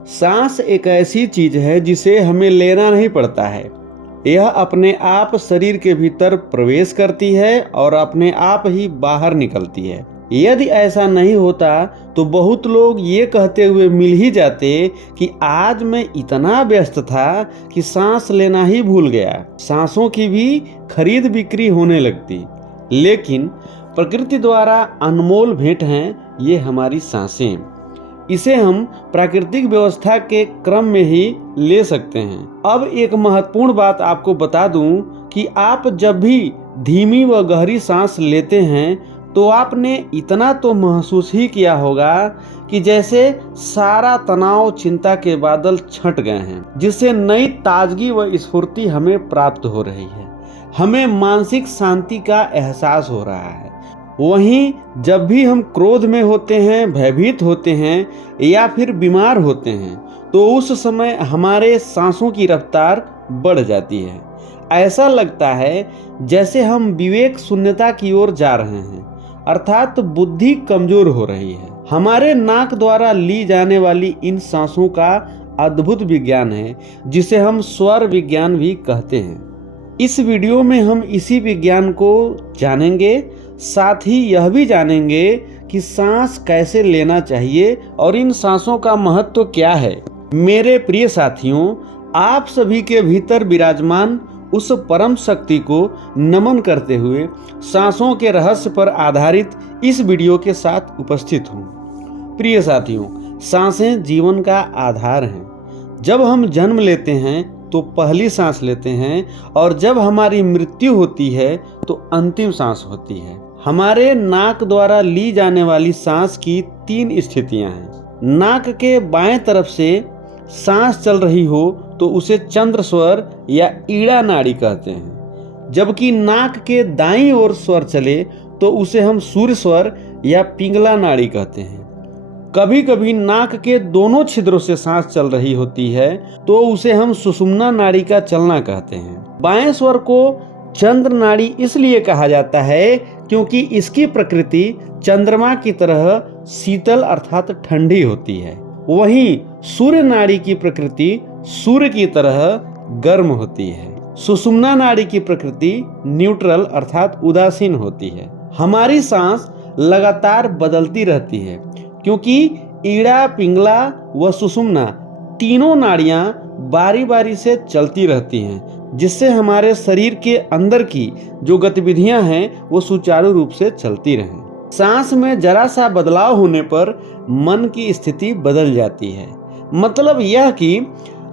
सांस एक ऐसी चीज है जिसे हमें लेना नहीं पड़ता है। यह अपने आप शरीर के भीतर प्रवेश करती है और अपने आप ही बाहर निकलती है। यदि ऐसा नहीं होता तो बहुत लोग ये कहते हुए मिल ही जाते कि आज मैं इतना व्यस्त था कि सांस लेना ही भूल गया। सांसों की भी खरीद बिक्री होने लगती। लेकिन प्रकृति द्वारा अनमोल भेंट हैं ये हमारी सांसें। इसे हम प्राकृतिक व्यवस्था के क्रम में ही ले सकते हैं। अब एक महत्वपूर्ण बात आपको बता दूं कि आप जब भी धीमी व गहरी सांस लेते हैं तो आपने इतना तो महसूस ही किया होगा कि जैसे सारा तनाव चिंता के बादल छंट गए हैं, जिससे नई ताजगी व स्फूर्ति हमें प्राप्त हो रही है। हमें मानसिक शांति का एहसास हो रहा है। वहीं जब भी हम क्रोध में होते हैं, भयभीत होते हैं या फिर बीमार होते हैं तो उस समय हमारे सांसों की रफ्तार बढ़ जाती है। ऐसा लगता है जैसे हम विवेक शून्यता की ओर जा रहे हैं, अर्थात बुद्धि कमजोर हो रही है। हमारे नाक द्वारा ली जाने वाली इन सांसों का अद्भुत विज्ञान है, जिसे हम स्वर विज्ञान भी कहते हैं। इस वीडियो में हम इसी विज्ञान को जानेंगे, साथ ही यह भी जानेंगे कि सांस कैसे लेना चाहिए और इन सांसों का महत्व क्या है। मेरे प्रिय साथियों, आप सभी के भीतर विराजमान उस परम शक्ति को नमन करते हुए सांसों के रहस्य पर आधारित इस वीडियो के साथ उपस्थित हूँ। प्रिय साथियों, सांसें जीवन का आधार हैं। जब हम जन्म लेते हैं तो पहली सांस लेते हैं और जब हमारी मृत्यु होती है तो अंतिम सांस होती है। हमारे नाक द्वारा ली जाने वाली सांस की 3 स्थितियां हैं। नाक के बाएं तरफ से सांस चल रही हो तो उसे चंद्र स्वर या ईड़ा नाड़ी कहते हैं, जबकि नाक के दाईं ओर स्वर चले तो उसे हम सूर्य स्वर या पिंगला नाड़ी कहते हैं। कभी कभी नाक के दोनों छिद्रों से सांस चल रही होती है तो उसे हम सुषुम्ना नाड़ी का चलना कहते हैं। बाएं स्वर को चंद्र नाड़ी इसलिए कहा जाता है क्योंकि इसकी प्रकृति चंद्रमा की तरह शीतल अर्थात ठंडी होती है। वहीं सूर्य नाड़ी की प्रकृति सूर्य की तरह गर्म होती है। सुषुम्ना नाड़ी की प्रकृति न्यूट्रल अर्थात उदासीन होती है। हमारी सांस लगातार बदलती रहती है क्योंकि ईड़ा, पिंगला व सुषुम्ना तीनों नाड़ियां बारी बारी से चलती रहती हैं, जिससे हमारे शरीर के अंदर की जो गतिविधियां हैं वो सुचारू रूप से चलती रहें। सांस में जरा सा बदलाव होने पर मन की स्थिति बदल जाती है। मतलब यह कि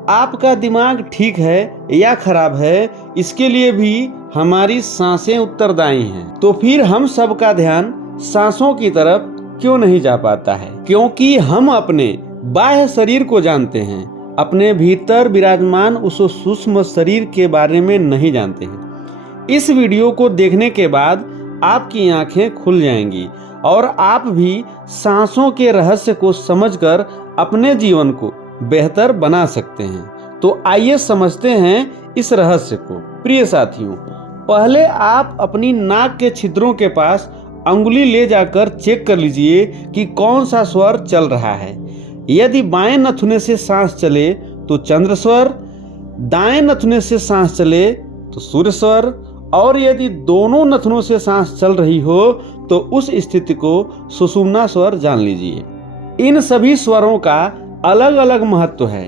आपका दिमाग ठीक है या खराब है, इसके लिए भी हमारी सांसें उत्तरदायी हैं। तो फिर हम सबका ध्यान सांसों की तरफ क्यों नहीं जा पाता है? क्योंकि हम अपने बाह्य शरीर को जानते हैं, अपने भीतर विराजमान उस सूक्ष्म शरीर के बारे में नहीं जानते हैं। इस वीडियो को देखने के बाद आपकी आंखें खुल जाएंगी और आप भी सांसों के रहस्य को समझकर अपने जीवन को बेहतर बना सकते हैं। तो आइए समझते हैं इस रहस्य को। प्रिय साथियों, पहले आप अपनी नाक के छिद्रों के पास अंगुली ले जाकर चेक कर लीजिए कि कौन सा स्वर चल रहा है। यदि बाएं नथुने से सांस चले तो चंद्र स्वर, दाएं नथुने से सांस चले तो सूर्य स्वर, और यदि दोनों नथुनों से सांस चल रही हो तो उस स्थिति को सुषुम्ना स्वर जान लीजिए। इन सभी स्वरों का अलग अलग महत्व है।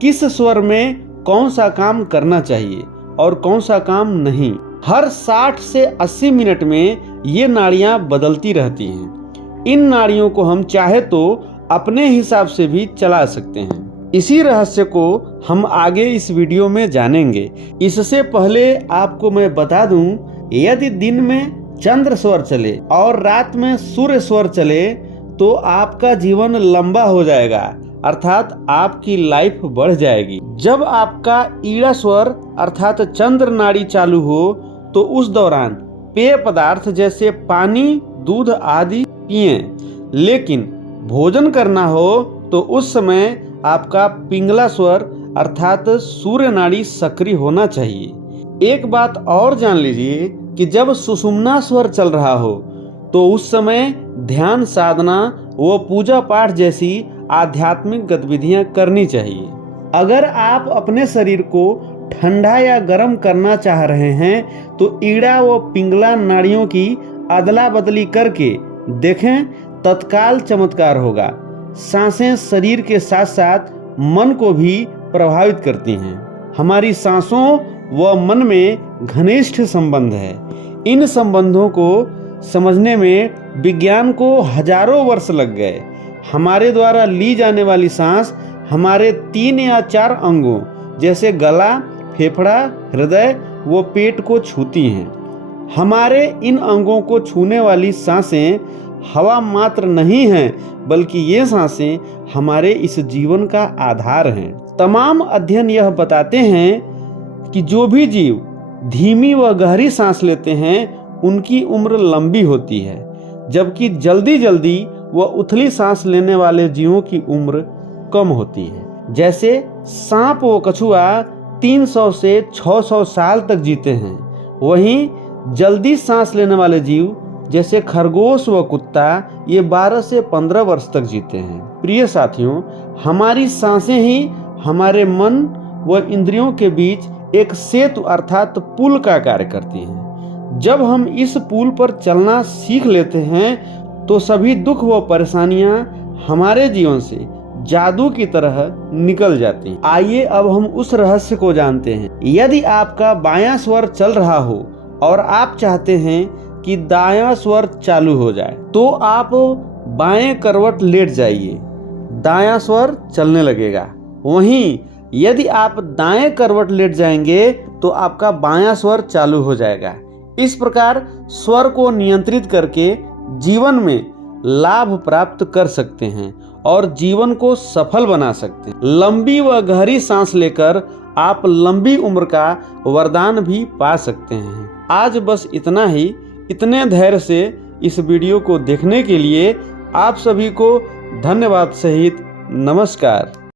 किस स्वर में कौन सा काम करना चाहिए और कौन सा काम नहीं। हर 60 से 80 मिनट में ये नाड़ियां बदलती रहती हैं। इन नाड़ियों को हम चाहे तो अपने हिसाब से भी चला सकते हैं। इसी रहस्य को हम आगे इस वीडियो में जानेंगे। इससे पहले आपको मैं बता दूं, यदि दिन में चंद्र स्वर चले और रात में सूर्य स्वर चले तो आपका जीवन लंबा हो जाएगा, अर्थात आपकी लाइफ बढ़ जाएगी। जब आपका ईड़ा स्वर अर्थात चंद्र नाड़ी चालू हो तो उस दौरान पेय पदार्थ जैसे पानी, दूध आदि पिएं। लेकिन भोजन करना हो तो उस समय आपका पिंगला स्वर अर्थात सूर्य नाड़ी सक्रिय होना चाहिए। एक बात और जान लीजिए कि जब सुषुम्ना स्वर चल रहा हो तो उस समय ध्यान साधना व पूजा पाठ जैसी आध्यात्मिक गतिविधियां करनी चाहिए। अगर आप अपने शरीर को ठंडा या गर्म करना चाह रहे हैं तो ईड़ा व पिंगला नाड़ियों की अदला बदली करके देखें, तत्काल चमत्कार होगा। सांसें शरीर के साथ साथ मन को भी प्रभावित करती हैं। हमारी सांसों व मन में घनिष्ठ संबंध है। इन संबंधों को समझने में विज्ञान को हजारों वर्ष लग गए। हमारे द्वारा ली जाने वाली सांस हमारे 3 या 4 अंगों जैसे गला, फेफड़ा, हृदय व पेट को छूती हैं। हमारे इन अंगों को छूने वाली सांसें हवा मात्र नहीं हैं, बल्कि ये सांसें हमारे इस जीवन का आधार हैं। तमाम अध्ययन यह बताते हैं कि जो भी जीव धीमी व गहरी सांस लेते हैं उनकी उम्र लंबी होती है, जबकि जल्दी जल्दी व उथली सांस लेने वाले जीवों की उम्र कम होती है। जैसे सांप व कछुआ 300 से 600 साल तक जीते हैं, वहीं जल्दी सांस लेने वाले जीव जैसे खरगोश व कुत्ता ये 12 से 15 वर्ष तक जीते हैं। प्रिय साथियों, हमारी सांसें ही हमारे मन व इंद्रियों के बीच एक सेतु अर्थात पुल का कार्य करती हैं। जब हम इस पुल पर चलना सीख लेते हैं तो सभी दुख व परेशानियां हमारे जीवन से जादू की तरह निकल जाती हैं। आइए अब हम उस रहस्य को जानते हैं। यदि आपका बायां स्वर चल रहा हो और आप चाहते हैं कि दायां स्वर चालू हो जाए, तो आप बाएं करवट लेट जाइए, दायां स्वर चलने लगेगा। वहीं यदि आप दाएं करवट लेट जाएंगे तो आपका बायां स्वर चालू हो जाएगा। इस प्रकार स्वर को नियंत्रित करके जीवन में लाभ प्राप्त कर सकते हैं और जीवन को सफल बना सकते हैं। लंबी व गहरी सांस लेकर आप लंबी उम्र का वरदान भी पा सकते हैं। आज बस इतना ही। इतने धैर्य से इस वीडियो को देखने के लिए आप सभी को धन्यवाद सहित नमस्कार।